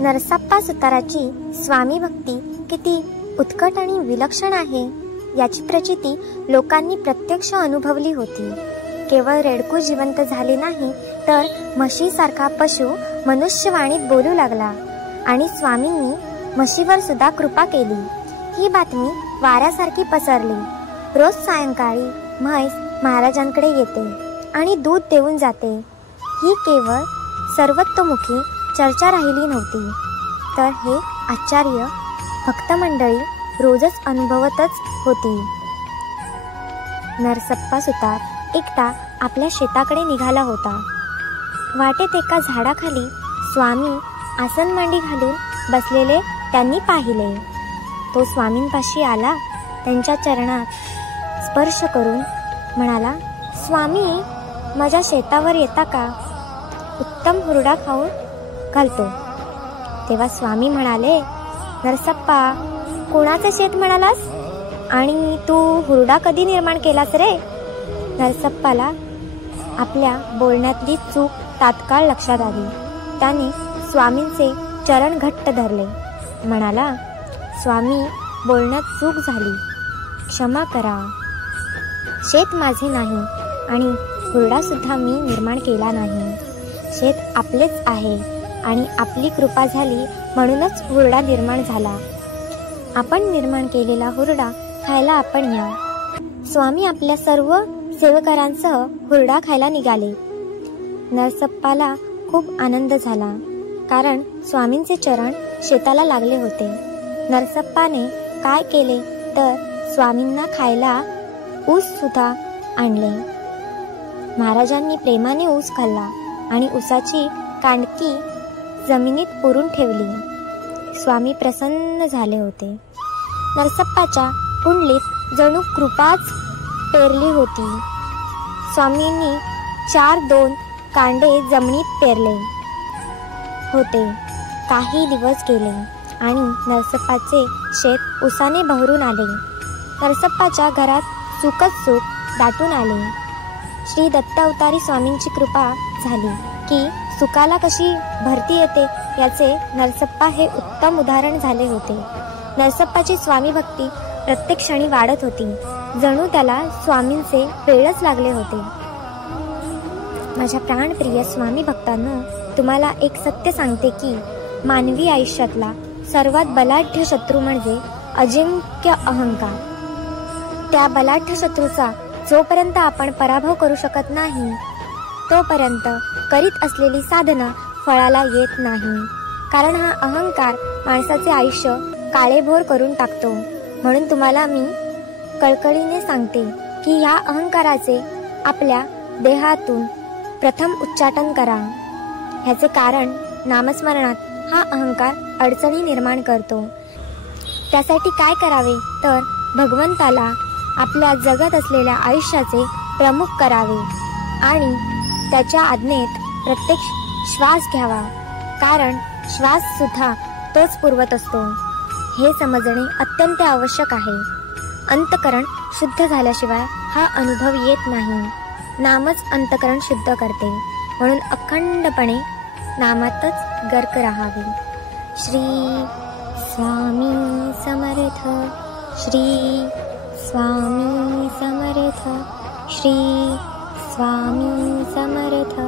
नरसप्पा सुताराची स्वामी भक्ती किती उत्कट आणि विलक्षण आहे याची प्रचिती लोकांनी प्रत्यक्ष अनुभवली होती. केवळ रेडकू जिवंत झाले नाही तर म्हशीसारखा पशु मनुष्यवाणीत बोलू लागला आणि स्वामींनी म्हशीवर सुद्धा कृपा केली. ही बातमी वाऱ्यासारखी पसरली. रोज सायंकाळी म्हैस महाराजांकडे येते आणि दूध देऊन जाते. ही केवळ सर्वतोमुखी चर्चा राहिली नव्हती, तर हे आचार्य भक्त मंडळी रोजच अनुभवतच होती. नरसप्पा सुतार एकदा आपल्या शेताकडे निघाला होता. वाटेत एका झाडाखाली स्वामी आसन मांडी घालून बसलेले त्यांनी पाहिले. तो स्वामींपाशी आला, त्यांच्या चरणात स्पर्श करून म्हणाला, स्वामी, माझ्या शेतावर येता का? उत्तम हुरडा खाऊन घालतो. तेव्हा स्वामी म्हणाले, नरसप्पा, कोणाचे शेत म्हणालास आणि तू हुरडा कधी निर्माण केलास रे? नरसप्पाला आपल्या बोलण्यातली चूक तात्काळ लक्षात आली. त्याने स्वामींचे चरण घट्ट धरले. म्हणाला, स्वामी, बोलण्यात चूक झाली, क्षमा करा. शेत माझे नाही आणि हुरडा सुद्धा मी निर्माण केला नाही. शेत आपलेच आहे आणि आपली कृपा झाली म्हणूनच हुरडा निर्माण झाला. आपण निर्माण केलेला हुरडा खायला आपण या. स्वामी आपल्या सर्व सेवकांसह हुरडा खायला निघाले. नरसप्पाला खूप आनंद झाला, कारण स्वामींचे चरण शेताला लागले होते. नरसप्पाने काय केले तर स्वामींना खायला ऊस सुद्धा आणले. महाराजांनी प्रेमाने ऊस खाल्ला आणि ऊसाची कांडकी जमिनीत पुरून ठेवली. स्वामी प्रसन्न झाले होते. नरसप्पाच्या कुंडलीत जणू कृपाच पेरली होती. स्वामींनी 4-2 कांडे जमिनीत पेरले होते. काही दिवस गेले आणि नरसप्पाचे शेत उसाने बहरून आले. नरसप्पाच्या घरात सुखच सुख दाटून आले. श्री दत्त अवतारी स्वामींची कृपा झाली की सुखाला कशी भरती येते याचे नरसप्पा हे उत्तम उदाहरण झाले होते. नरसप्पाची स्वामी भक्ती प्रत्येक क्षणी वाढत होती. जणू त्याला स्वामींचे वेळच लागले होते. माझ्या प्राणप्रिय स्वामी भक्तांनो, तुम्हाला एक सत्य सांगते की मानवी आयुष्यातला सर्वात बलाढ्य शत्रू म्हणजे अजिंक्य अहंकार. त्या बलाढ्य शत्रूचा जोपर्यंत आपण पराभव करू शकत नाही तोपर्यंत करीत असलेली साधना फळाला येत नाही. कारण हा अहंकार माणसाचे आयुष्य काळेभोर करून टाकतो. म्हणून तुम्हाला मी कळकळीने सांगते की ह्या अहंकाराचे आपल्या देहातून प्रथम उच्चाटन करा. ह्याचे कारण नामस्मरणात हा अहंकार अडचणी निर्माण करतो. त्यासाठी काय करावे तर भगवंताला आपल्या जगत असलेल्या आयुष्याचे प्रमुख करावे आणि त्याच्या आज्ञेत प्रत्येक श्वास घ्यावा, कारण श्वास सुद्धा तोच पुरवत असतो. हे समजणे अत्यंत आवश्यक आहे. अंतकरण शुद्ध झाल्याशिवाय हा अनुभव येत नाही. नामच अंतकरण शुद्ध करते. म्हणून अखंडपणे नामातच गर्क राहावे. श्री स्वामी समर्थ. श्री स्वामी समर्थ. श्री स्वामी समर्थ.